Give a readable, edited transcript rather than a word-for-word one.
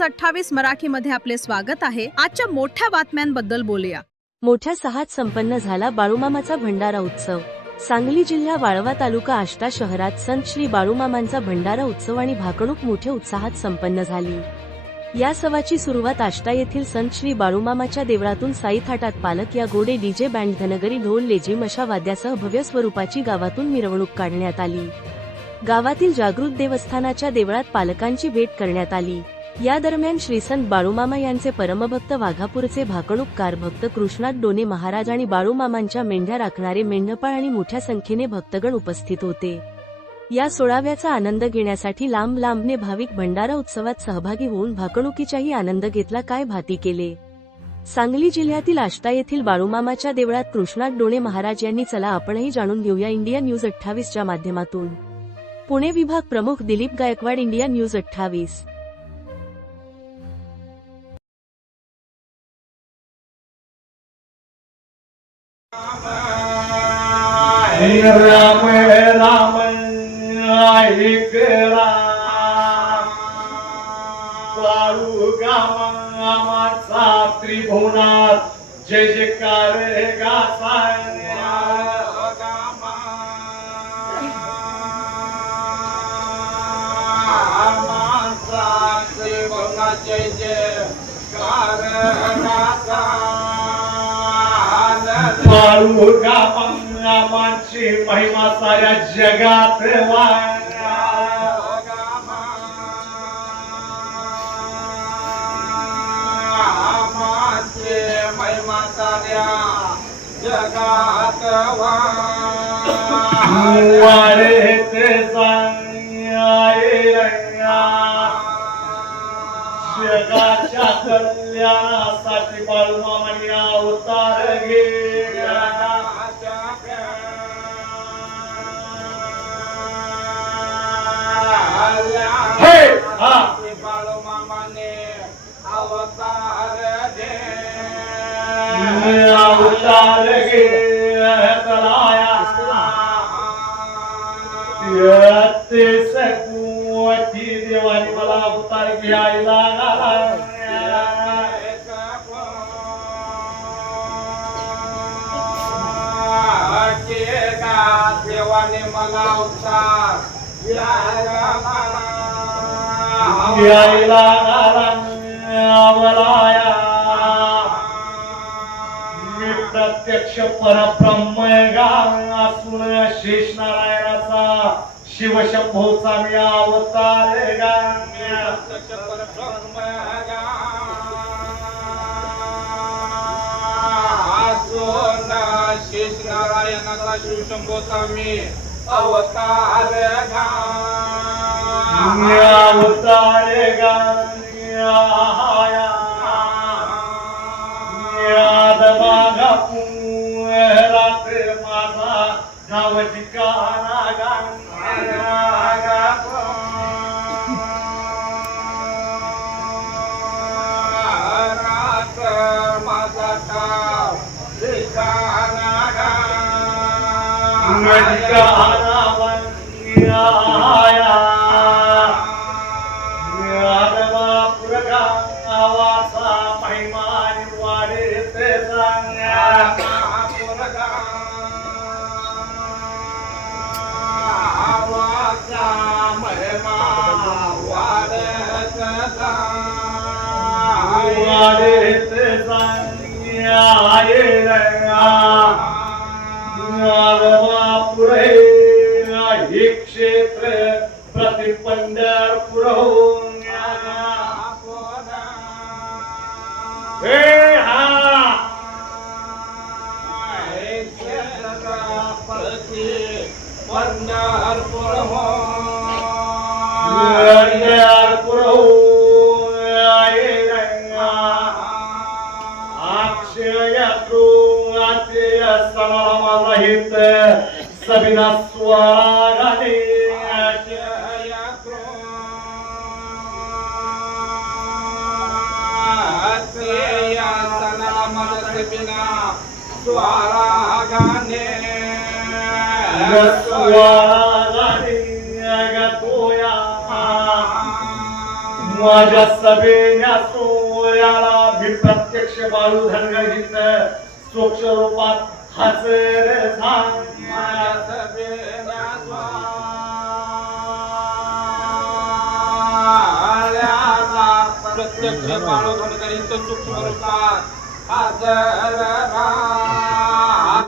News 28 मराठीमध्ये आपले स्वागत आहे। आजच्या मोठ्या बातम्यांबद्दल बोलूया। मोठ्या सहात संपन्न झाला बाळूमामाचा भंडारा उत्सव। सांगली जिल्हा वाळवा तालुका आष्टा शहरात संत श्री बाळूमामांचा भंडारा उत्सव आणि भाकणूक मोठ्या उत्साहात संपन्न झाली। या सवाची सुरुवात आष्टा येथील संत श्री बाळूमामाच्या देवळातून साई थाटात पालक या घोडे डीजे बँड धनगरी ढोल लेझिम अशा वाद्यासह भव्य स्वरूपाची गावातून मिरवणूक काढण्यात आली। गावातील जागृत देवस्थानाच्या देवळात पालकांची भेट करण्यात आली। या दरम्यान श्री संत बाळूमामा यांचे परमभक्त वाघापूरचे भाकणूककार भक्त कृष्णात डोने महाराज आणि बाळूमामांच्या मेंढ्या राखणारे मेंढपाळ आणि मोठ्या संख्येने भक्तगण उपस्थित होते। या सोहळ्याचा आनंद घेण्यासाठी लांब लांबने भाविक भंडारा उत्सवात सहभागी होऊन भाकणुकीचाही आनंद घेतला। काय भाती केले। सांगली जिल्ह्यातील आष्टा येथील बाळूमामाच्या देवळात कृष्णात डोने महाराज यांनी चला आपणही जाणून घेऊया। इंडिया न्यूज 28 च्या माध्यमातून पुणे विभाग प्रमुख दिलीप गायकवाड, इंडिया न्यूज 28। राम राम एक राम बाळूमामाचा त्रिभुवनात जय जयकार गासा। जय जयकार गासा बाळूमामाची महिमा साऱ्या जगात महिमा साऱ्या जगात वारे ते जगाच्या कल्याणासाठी बाळूमामांनी अवतार घेतला। बाळूमामाने अवतार कोटी देवानी मला अवतार घ्यायला देवाने मला अवतार घ्यायला मी प्रत्यक्ष परब्रह्म असून शेष नारायणाचा शिवशंभूचा मी अवतार प्रत्यक्ष परब्रह्म असून शेष नारायणाचा शिवशंभूचा मी अवतार अवतार माझा गाव ठिकाणा माझा गाव ठिकाणा क्षेत्र प्रति पंढरपूर समाहित सबिना स्वागते सबिना स्वागते स्वागते गतोया माझ्या सभेच्या सोहळ्याला मी प्रत्यक्ष बाळू धनगरीत सोक्ष रूपात हजर झाला. माझ्या सभेच्या सोहळ्याला प्रत्यक्ष बाळू धनगरीत सूक्ष्म रूपात हजर झाला.